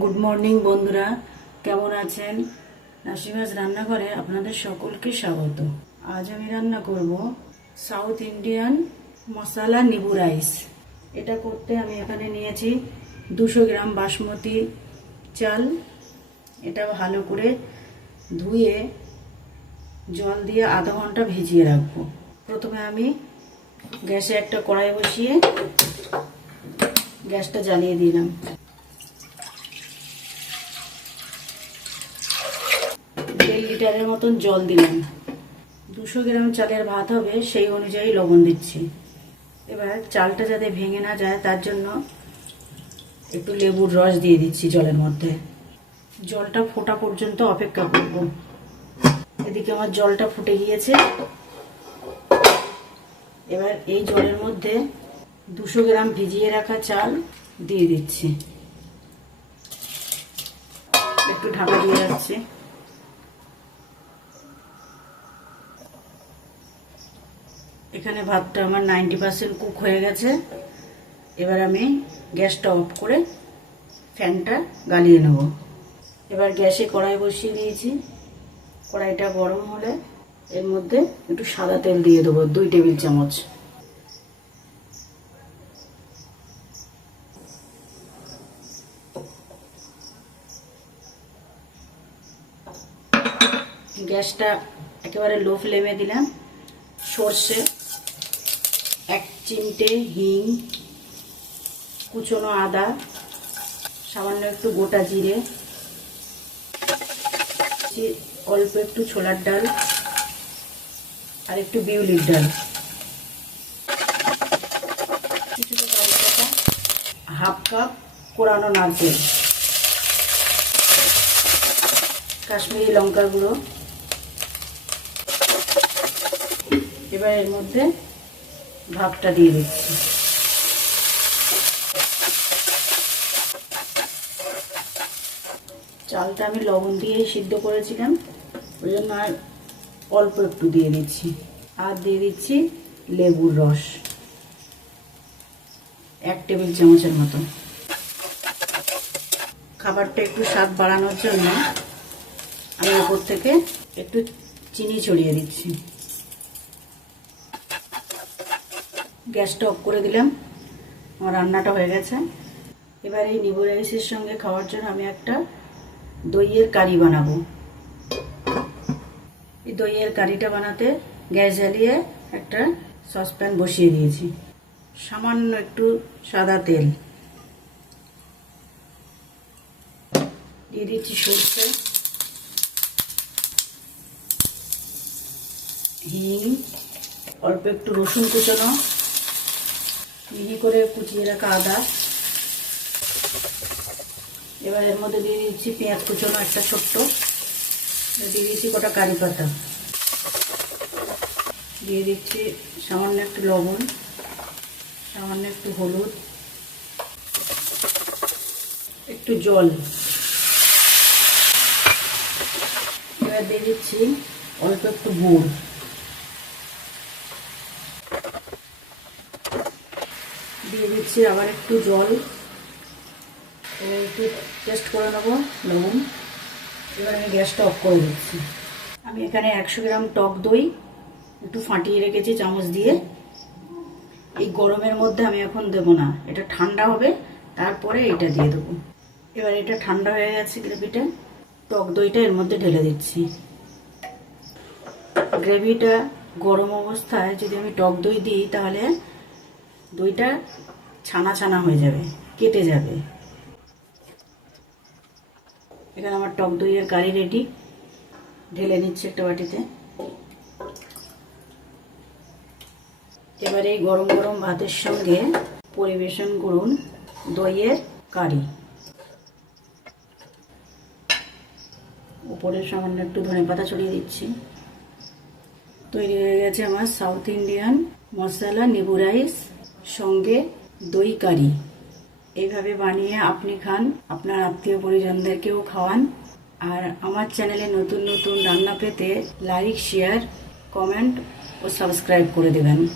Good morning বন্ধুরা। কেমন আছেন? নাসিমাজ রান্নাঘরে আপনাদের সকলকে স্বাগত। আজ আমি রান্না করব সাউথ ইন্ডিয়ান মশলা নিবু রাইস। এটা করতে আমি এখানে নিয়েছি দুশো গ্রাম বাসমতি চাল। এটা ভালো করে ধুয়ে জল দিয়ে আধা ঘণ্টা ভিজিয়ে রাখব। প্রথমে আমি গ্যাসে একটা কড়াই বসিয়ে গ্যাসটা জ্বালিয়ে দিলাম। লিটারের মতন জল দিলাম। দুশো গ্রাম চালের ভাত হবে, সেই অনুযায়ী লবণ দিচ্ছি। এবার চালটা যাতে ভেঙে না যায়, তার জন্য একটু লেবুর রস দিয়ে দিচ্ছি জলের মধ্যে। জলটা ফোটা পর্যন্ত অপেক্ষা করব। এদিকে আমার জলটা ফুটে গিয়েছে। এবার এই জলের মধ্যে দুশো গ্রাম ভিজিয়ে রাখা চাল দিয়ে দিচ্ছি। একটু ঢাকা দিয়ে রাখছি। এখানে ভাতটা আমার নাইনটি পার্সেন্ট কুক হয়ে গেছে। এবার আমি গ্যাসটা অফ করে ফ্যানটা গালিয়ে নেব। এবার গ্যাসে কড়াই বসিয়ে দিয়েছি। কড়াইটা গরম হলে এর মধ্যে একটু সাদা তেল দিয়ে দেবো, দুই টেবিল চামচ। গ্যাসটা একেবারে লো ফ্লেমে দিলাম। সর্ষে চিমটে হিং, কুচনো আদা, সামান্য একটু গোটা জিরে অল্প একটু ছোলার ডাল আর একটু বিউলির ডাল। হাফ কাপ কোরানো নারকেল, কাশ্মীরি লঙ্কার গুঁড়ো। এবার এর মধ্যে ভাপটা দিয়ে দিচ্ছি। চালটা আমি লবণ দিয়ে সিদ্ধ করেছিলাম, ওই জন্য আর অল্প একটু দিয়ে দিচ্ছি। আর দিয়ে দিচ্ছি লেবুর রস, এক টেবিল চামচের মতো। খাবারটা একটু স্বাদ বাড়ানোর জন্য আমি ওপর থেকে একটু চিনি ছড়িয়ে দিচ্ছি। গ্যাসটা অফ করে দিলাম। আমার রান্নাটা হয়ে গেছে। এবার এই নিবু রাইসের সঙ্গে খাওয়ার জন্য আমি একটা দইয়ের কারি বানাবো। এই দইয়ের কারিটা বানাতে গ্যাস জ্বালিয়ে একটা সসপ্যান বসিয়ে দিয়েছি। সামান্য একটু সাদা তেল। দিয়ে দিচ্ছি সর্ষে। হিং। অল্প একটু রসুন কুচানো। মিহি করে কুচিয়ে রাখা আদা। এবার এর মধ্যে দিয়ে দিচ্ছি পেঁয়াজ কুচানো একটা ছোট্ট। দিয়ে দিচ্ছি কটা কারি পাতা। দিয়ে দিচ্ছি সামান্য একটু লবণ, সামান্য একটু হলুদ, একটু জল। এবার দিয়ে দিচ্ছি অল্প একটু গুড়। দিয়ে দিচ্ছি আবার একটু জল। একটু টেস্ট করে নেব, লবণ। এবার আমি গ্যাসটা অফ করে দিচ্ছি। আমি এখানে একশো গ্রাম টক দই একটু ফাটিয়ে রেখেছি চামচ দিয়ে। এই গরমের মধ্যে আমি এখন দেব না, এটা ঠান্ডা হবে, তারপরে এটা দিয়ে দেবো। এবার এটা ঠান্ডা হয়ে গেছে গ্রেভিটা, টক দইটা এর মধ্যে ঢেলে দিচ্ছি। গ্রেভিটা গরম অবস্থায় যদি আমি টক দই দিই তাহলে দইটা ছানা ছানা হয়ে যাবে, কেটে যাবে। এখানে আমার টক দইয়ের কারি রেডি। ঢেলে নিচ্ছে একটা বাটিতে। এবারে গরম গরম ভাতের সঙ্গে পরিবেশন করুন দইয়ের কারি। উপরে সামান্য একটু ধনে পাতা ছড়িয়ে দিচ্ছি। তৈরি হয়ে গেছে আমার সাউথ ইন্ডিয়ান মশলা নেবু রাইস। সঙ্গে দই কারি। এভাবে বানিয়ে আপনি খান, আপনার আত্মীয় পরিজনদেরকেও খাওয়ান। আর আমার চ্যানেলে নতুন নতুন রান্না পেতে লাইক, শেয়ার, কমেন্ট ও সাবস্ক্রাইব করে দেবেন।